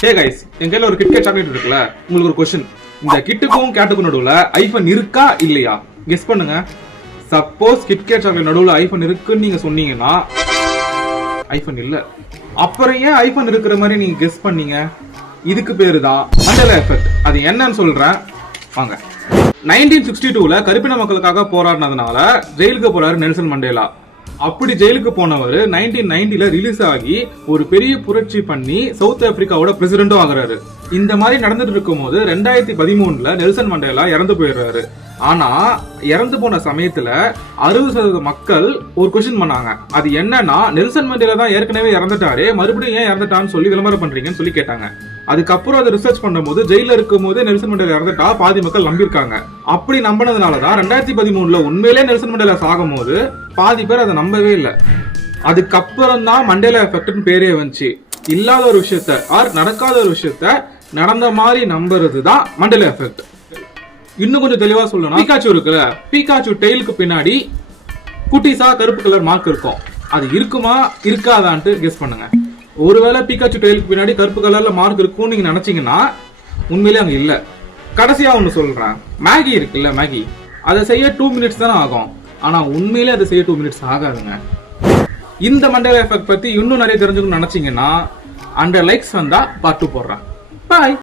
Hey guys, என் கையில ஒரு KitKat chocolate இருக்குல்ல, உங்களுக்கு ஒரு क्वेश्चन. இந்த கிட்டுக்கும் கேட்டுக்கும் நடுவுல ஐபோன் இருக்கா இல்லையா கெஸ் பண்ணுங்க. சப்போஸ் கிட்கேட் சாக்லேட் நடுவுல ஐபோன் இருக்குன்னு நீங்க சொன்னீங்கன்னா ஐபோன் இல்ல. அப்புறம் ஏன் ஐபோன் இருக்கிற மாதிரி நீங்க கெஸ் பண்ணீங்க? இதுக்கு பேரு தான் மண்டேலா எஃபெக்ட். அது என்னன்னு சொல்றேன் வாங்க. 1962ல கருப்பின மக்களுக்காக போராடினதுனால ஜெயிலுக்கு போறாரு நெல்சன் மண்டேலா. அப்படி ஜெயிலுக்கு போனவர் 1990ல ரிலீஸ் ஆகி ஒரு பெரிய புரட்சி பண்ணி சவுத் ஆப்பிரிக்காவோட பிரசிடென்டும் ஆகுறாரு. இந்த மாதிரி நடந்துட்டு இருக்கும் போது 2013ல நெல்சன் மண்டேலா இறந்து போயிடுறாரு. ஆனா இறந்து போன சமயத்துல 60% மக்கள் ஒரு கொஸ்டின் பண்ணாங்க. அது என்னன்னா, நெல்சன் மண்டேலா தான் ஏற்கனவே இறந்துட்டாரு, மறுபடியும் ஏன் இறந்துட்டான்னு சொல்லி விளம்பரம் பண்றீங்கன்னு சொல்லி கேட்டாங்க. அதுக்கப்புறம் அதை ரிசர்ச் பண்ணும்போது ஜெயில இருக்கும் போது நெல்சன் மண்டேலா இறந்துட்டா பாதி மக்கள் நம்பியிருக்காங்க. அப்படி நம்பினதுனாலதான் 2013ல உண்மையிலே நெல்சன் மண்டேலா சாகும் போது பாதி பேர் அதை நம்பவே இல்லை. அதுக்கப்புறம் தான் மண்டேலா எஃபெக்ட்னு பேரே வந்துச்சு. இல்லாத ஒரு விஷயத்த ஆர் நடக்காத ஒரு விஷயத்த நடந்த மாதிரி நம்புறது தான் மண்டேலா எஃபெக்ட். இன்னும் கொஞ்சம் தெளிவா சொல்லணும், பீகாச்சு இருக்குல்ல, பீகாச்சு டெய்லுக்கு பின்னாடி குட்டிஸா கருப்பு கலர் மார்க் இருக்கும். அது இருக்குமா இருக்காதான்ட்டு கெஸ் பண்ணுங்க. ஒருவேளை பீகாச்சு டெய்லுக்கு பின்னாடி கருப்பு கலர்ல மார்க் இருக்கும்னு நீங்க நினைச்சீங்கன்னா உண்மையிலே அங்க இல்ல. கடைசியா ஒண்ணு சொல்றேன், மேகி இருக்குல்ல, மேகி அதை செய்ய 2 மினிட்ஸ் தானே ஆகும். ஆனா உண்மையிலே அதை செய்ய 2 மினிட்ஸ் ஆகாதுங்க. இந்த மண்டேலா எஃபெக்ட் பத்தி இன்னும் நிறைய தெரிஞ்சுக்கணும்னு நினைச்சீங்கன்னா 100 லைக்ஸ் வந்தா பார்ட் 2 போடுறேன். பாய்.